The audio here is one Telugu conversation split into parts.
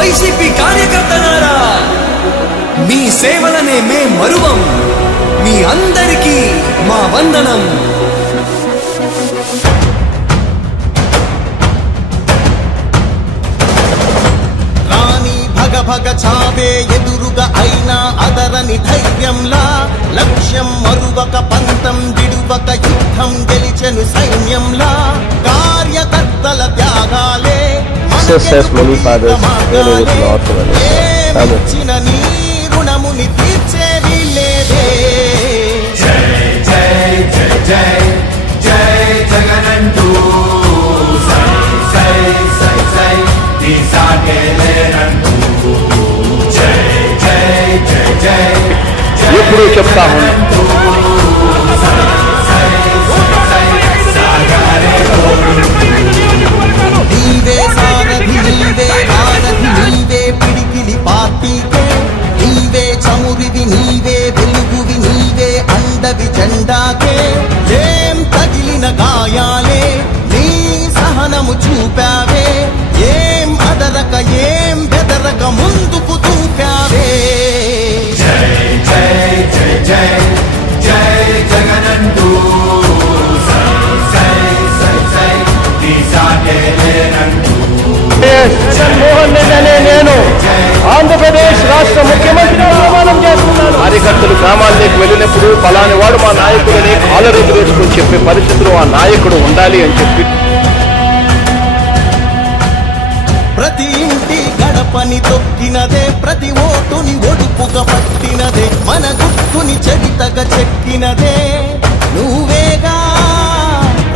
వైసీపీ కార్యకర్తలారా, మీ సేవలనే మే మరువం. మీ అందరికీ మా వందనం. భగ చావే ఎదురుగా అయినా అదరని ధైర్యంలా, లక్ష్యం మరువక పంతం విడువక యుద్ధం గెలిచెను సైన్యంలా, కార్యకర్తల త్యాగాలే ఏమిచ్చిన నీ రుణముని తీర్చేది లేదే. జై జై జై జై జై జగనంటూ సై సై సై నీ సాగే లేనంటూ ఎప్పుడు చెప్తా నీవే సారథి, నీవే వారధి, నీవే పిడికిలి పార్టీకే, నీవే చమురివి, నీవే వెలుగువి, నీవే అండవి జెండాకే. ఏం తగిలిన గాయాలే నీ సహనము చూపావే, ఏం అదరక ఏం బెదరక ముందుకు దూకావే. జై జై జై జై జై జగనంటూ సై సై సై సై నీ సాగే లేనంటూ. జగన్మోహన్ రెడ్డి అనే నేను ఆంధ్రప్రదేశ్ రాష్ట్ర ముఖ్యమంత్రిగా ప్రమాణం చేస్తున్నాను. కార్యకర్తలు గ్రామాల్లోకి వెళ్ళినప్పుడు ఫలాని వాడు మా నాయకుడిని కాలరెడ్డి వేసుకుని చెప్పే పరిస్థితులు ఆ నాయకుడు ఉండాలి అని చెప్పి, ప్రతి ఇంటి గడపని తొక్కినదే, ప్రతి ఓటుని ఒడుపుగా పట్టినదే, మన గుర్తుని చరితగా చెక్కినదే నువ్వేగా.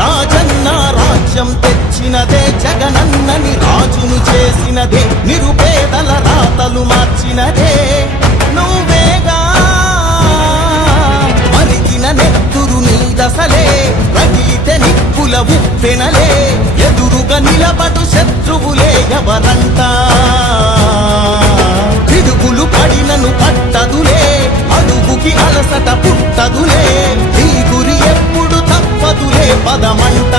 రాజన్న రాజ్యం తెచ్చినదే, జగనన్నని రాజును చేసినదే, నిరుపేదల రాతలు మార్చినదే నువ్వేగా. మరిగిన నెత్తురు నీ దశలే, రగిలితే నిప్పుల ఉప్పెనలే, ఎదురుగా నిలబడు శత్రువులే ఎవరంట. పిడుగులు పడినను పట్టదులే, అడుగుకి అలసట పుట్టదులే, ఈ గురి ఎప్పుడు తప్పదులే పదమంట.